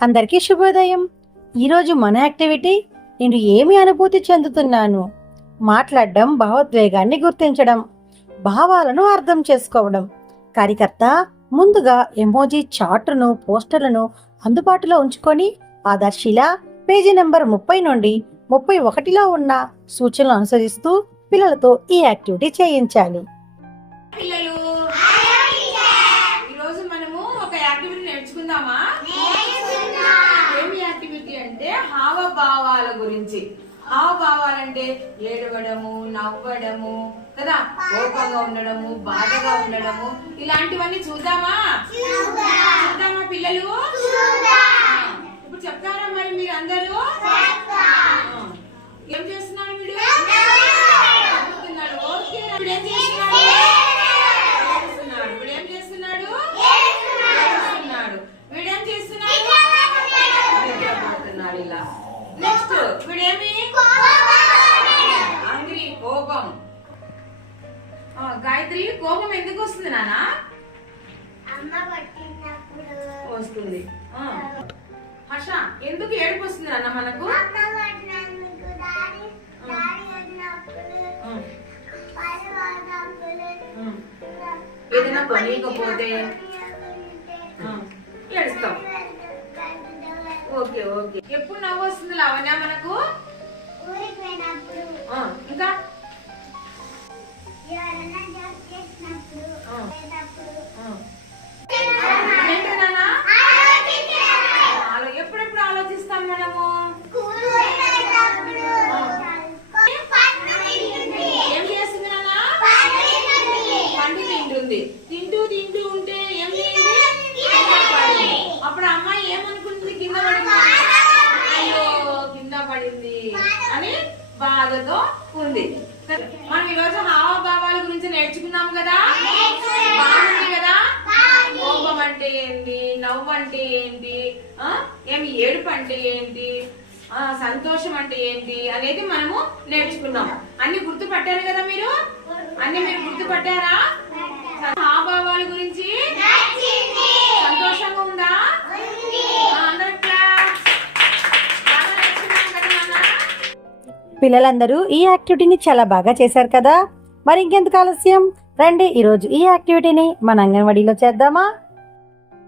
అందరికీ శుభోదయం. ఈరోజు మన యాక్టివిటీ నేను ఏమి అనుభూతి చెందుతున్నాను, మాట్లాడడం, భావోద్వేగాన్ని గుర్తించడం, భావాలను అర్థం చేసుకోవడం. కార్యకర్త ముందుగా ఎమోజీ చార్టును, పోస్టర్లను అందుబాటులో ఉంచుకొని ఆదర్శిలా పేజీ నెంబర్ 30 నుండి 31లో ఉన్న సూచనలు అనుసరిస్తూ పిల్లలతో ఈ యాక్టివిటీ చేయించాలి. పిల్లలు, ఈరోజు మనము ఒక యాక్టివిటీ నేర్చుకుందామా? ఏమి యాక్టివిటీ అంటే హావభావాల గురించి. హావభావాలంటే ఏడవడము, నవ్వడము కదా, కోపంగా ఉండడము, బాధగా ఉండడము, ఇలాంటివన్నీ చూద్దామా పిల్లలు? ఇప్పుడు చెప్తారా మరి మీరు అందరూ? ఏం చేస్తున్నాడు వీడు? ఓకే, ఇప్పుడు ఏం చేస్తున్నాడు? వీడేం చేస్తున్నాడు? వీడేం చేస్తున్నాడు? నిద్రపోతున్నాడు. ఇలా నెక్స్ట్ వీడేమి? అంగ్రీ, కోపం. గాయత్రి, కోపం ఎందుకు వస్తుంది నాన్న? వస్తుంది. హర్ష, ఎందుకు ఏడుపు వస్తుంది నాన్న మనకు? ఏదైనా కొనియకపోతే ఏడుస్తాం. Okay okay. ఎప్పుడు నవ్వు వస్తుంది లావణ్య మనకు? ఇంకా ఎప్పుడెప్పుడు ఆలోచిస్తాం మనము? ఏం చేస్తుంది నాన్న? పండు తింటుంది. తింటూ తింటూ ఉంటే ఏం చేయండి? అప్పుడు అమ్మాయి ఏమనుకుంటుంది? కింద పడింది, అయ్యో కింద పడింది అని బాధతో ఉంది. మనం ఈరోజు హావభావాల గురించి నేర్చుకున్నాం కదా. బాగుంది కదా? కోపం అంటే ఏంటి, నవ్వు అంటే ఏంటి, ఏమి ఏడుపు అంటే ఏంటి, సంతోషం అంటే ఏంటి అనేది మనము నేర్చుకున్నాం. అన్ని గుర్తుపట్టారు కదా మీరు? అన్ని మీరు గుర్తుపట్టారా? హావభావాల గురించి సంతోషంగా ఉందా? పిల్లలందరూ ఈ యాక్టివిటీని చాలా బాగా చేశారు కదా. మరి ఇంకెందుకు ఆలస్యం, రండి ఈరోజు ఈ యాక్టివిటీని మన అంగన్వాడీలో చేద్దామా?